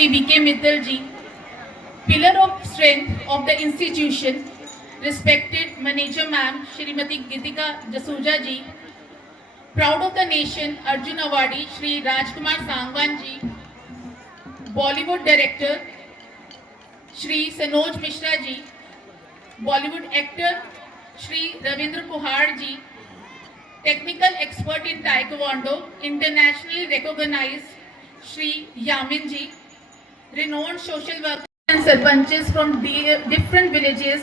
Shri B.K. Mittal ji, pillar of strength of the institution, respected manager ma'am Shrimati Gitika Jasuja ji, proud of the nation Arjun Awardee Shri Rajkumar Sangwan ji, Bollywood director Shri Sanoj Mishra ji, Bollywood actor Shri Ravindra Kuhar ji, technical expert in Taekwondo, internationally recognized Shri Yamin ji, renowned social workers and sarpanches from different villages,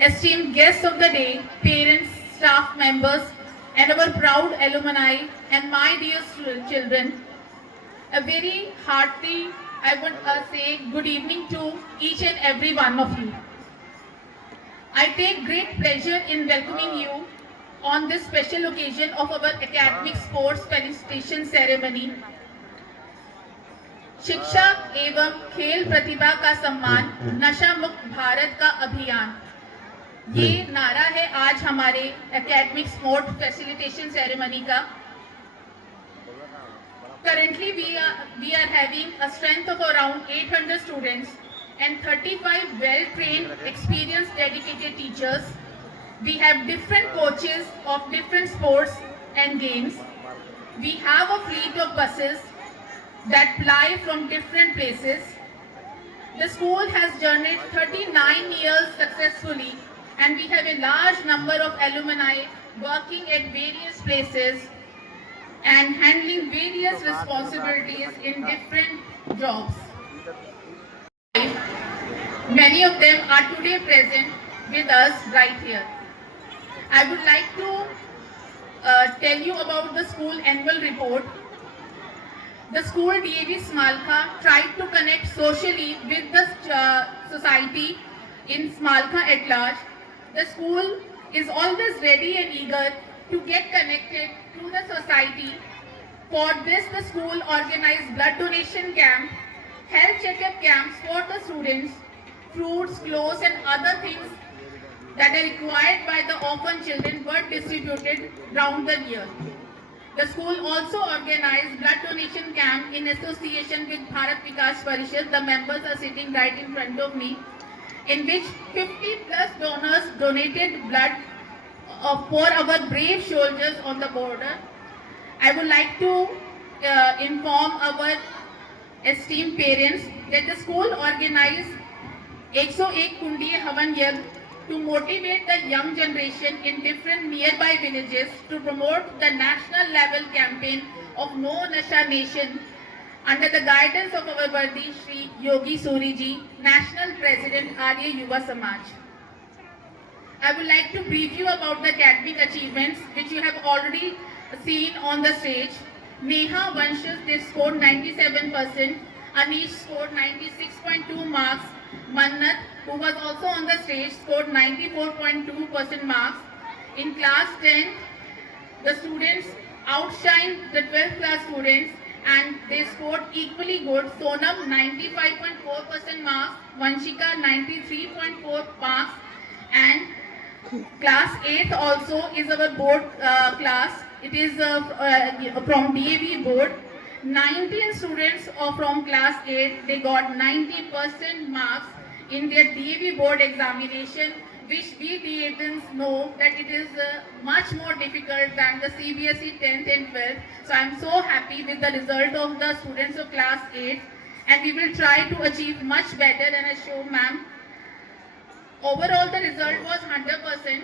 esteemed guests of the day, parents, staff members, and our proud alumni, and my dear children, a very hearty, I would say, good evening to each and every one of you. I take great pleasure in welcoming you on this special occasion of our academic sports felicitation ceremony. शिक्षा एवं खेल प्रतिभा का सम्मान, नशा मुक्त भारत का अभियान, ये नारा है आज हमारे एकेडमिक स्पोर्ट फैसिलिटेशन सेरेमनी का. Currently we are having a strength of around 800 students and 35 well-trained, experienced, dedicated teachers. We have different coaches of different sports and games. We have a fleet of buses that ply from different places. The school has journeyed 39 years successfully, and we have a large number of alumni working at various places and handling various responsibilities in different jobs. Many of them are today present with us right here. I would like to tell you about the school annual report. The school DAV Smalkha tried to connect socially with the society in Smalkha at large. The school is always ready and eager to get connected to the society. For this, the school organized blood donation camp, health checkup camps for the students, fruits, clothes and other things that are required by the orphan children were distributed round the year. The school also organized blood donation camp in association with Bharat Vikas Parishad. The members are sitting right in front of me, in which 50 plus donors donated blood for our brave soldiers on the border. I would like to inform our esteemed parents that the school organized 101 Kundiya Havan Yagn to motivate the young generation in different nearby villages to promote the national level campaign of No Nasha Nation under the guidance of our Vardi Shri Yogi Suri ji, National President Arya Yuva Samaj. I would like to brief you about the academic achievements which you have already seen on the stage. Neha Vanshas, they scored 97%. Anish scored 96.2 marks. Mannat, who was also on the stage, scored 94.2% marks. In class 10, the students outshined the 12th class students and they scored equally good. Sonam 95.4% marks, Vanshika 93.4 marks, and class 8th also is our board class. It is from DAV board. 19 students from class 8, they got 90% marks in their DAV board examination, which we DAVians know that it is much more difficult than the CBSE 10th and 12th. So I am so happy with the result of the students of class 8, and we will try to achieve much better, and I show ma'am. Overall the result was 100%.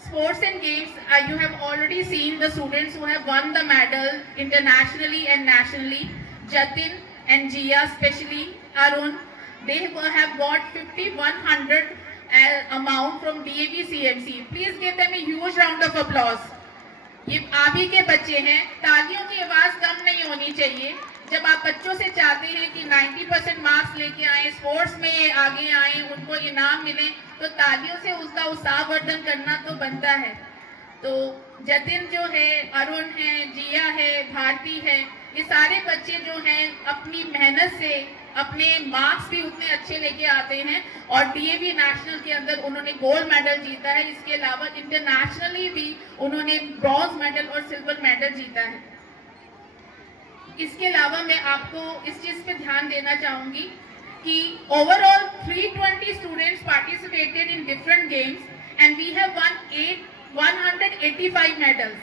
Sports and games, you have already seen the students who have won the medal internationally and nationally. Jatin and Jia, especially Arun, they have got 5100 amount from DAV CMC. Please give them a huge round of applause. ये आप ही के बच्चे हैं, तालियों की आवाज कम नहीं होनी चाहिए. जब आप बच्चों से चाहते हैं कि 90% मार्क्स लेके आए, स्पोर्ट्स में आगे आए, उनको इनाम मिले, तो तालियों से उसका उत्साहवर्धन करना तो बनता है. तो जतिन जो है, अरुण है, जिया है, भारती है, ये सारे बच्चे जो हैं अपनी मेहनत से अपने मार्क्स भी उतने अच्छे लेके आते हैं और डीएवी नेशनल के अंदर उन्होंने गोल्ड मेडल जीता है. इसके अलावा इंटरनेशनली भी उन्होंने ब्रॉन्ज मेडल और सिल्वर मेडल जीता है. इसके अलावा मैं आपको इस चीज़ पे ध्यान देना चाहूँगी कि overall 320 students participated in different games and we have won 185 medals.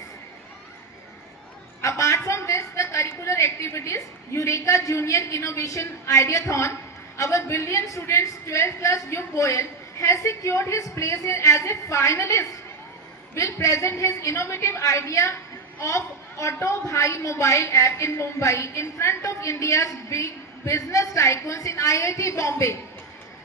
Apart from this, the curricular activities, Eureka Junior Innovation Ideathon, our brilliant students 12th class Yug Goyal has secured his place as a finalist, will present his innovative idea of Auto Bhai mobile app in Mumbai in front of India's big business tycoons in IIT Bombay.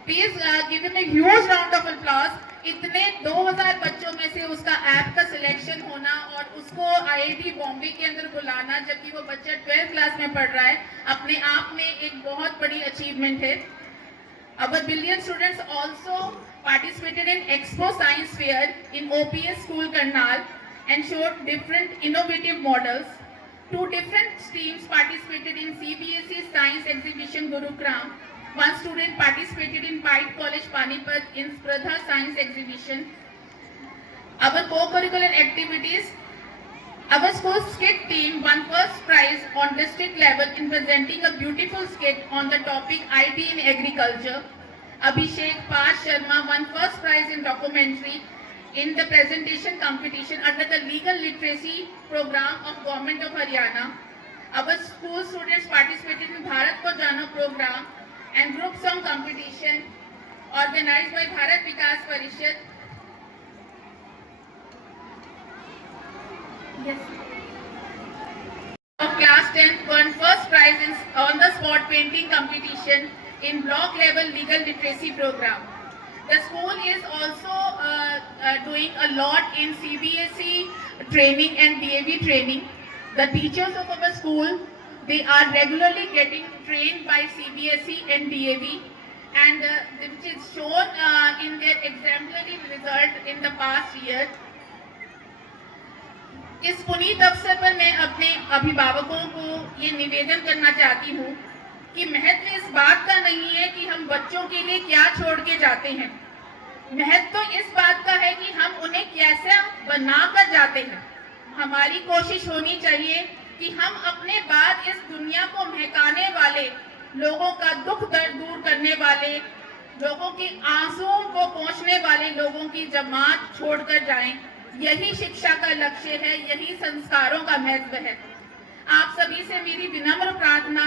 Please give him a huge round of applause. इतने 2000 बच्चों में से उसका app का selection होना और उसको IIT Bombay के अंदर बुलाना, जबकि वो बच्चा 12th क्लास में पढ़ रहा है, अपने आप में एक बहुत बड़ी अचीवमेंट है. Our brilliant students also participated in Expo Science Fair in OPS School Karnal and showed different innovative models. 2 different streams participated in CBSE Science Exhibition Gurugram. One student participated in Pite College Panipat in Spradha Science Exhibition. Our co-curricular activities, our school skit team won first prize on district level in presenting a beautiful skit on the topic IT in agriculture. Abhishek Pash Sharma won first prize in documentary in the presentation competition under the legal literacy program of Government of Haryana. Our school students participated in Bharat Ko Jano program and group song competition organized by Bharat Vikas Parishad. Yes. Of class 10th won first prize in on the spot painting competition in block level legal literacy program. The school is also doing a lot in CBSE training and DAV training. The teachers of our school, they are regularly getting trained by CBSE and DAV, and which is shown in their exemplary result in the past year. इस पुनीत अवसर पर मैं अपने अभिभावकों को ये निवेदन करना चाहती हूँ कि महत्व इस बात का नहीं है कि हम बच्चों के लिए क्या छोड़ के जाते हैं, महत्व तो इस बात का है कि हम उन्हें कैसे बना कर जाते हैं. हमारी कोशिश होनी चाहिए कि हम अपने बाद इस दुनिया को महकाने वाले, लोगों का दुख दर्द दूर करने वाले, लोगों के आंसुओं को पोंछने वाले लोगों की जमात छोड़कर जाएं. यही शिक्षा का लक्ष्य है, यही संस्कारों का महत्व है. आप सभी से मेरी विनम्र प्रार्थना,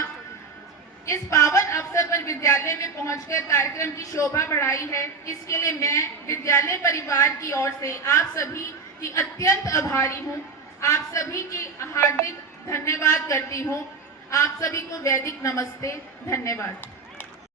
इस पावन अवसर पर विद्यालय में पहुंचकर कार्यक्रम की शोभा बढ़ाई है, इसके लिए मैं विद्यालय परिवार की ओर से आप सभी की अत्यंत आभारी हूं. आप सभी की हार्दिक धन्यवाद करती हूं. आप सभी को वैदिक नमस्ते. धन्यवाद.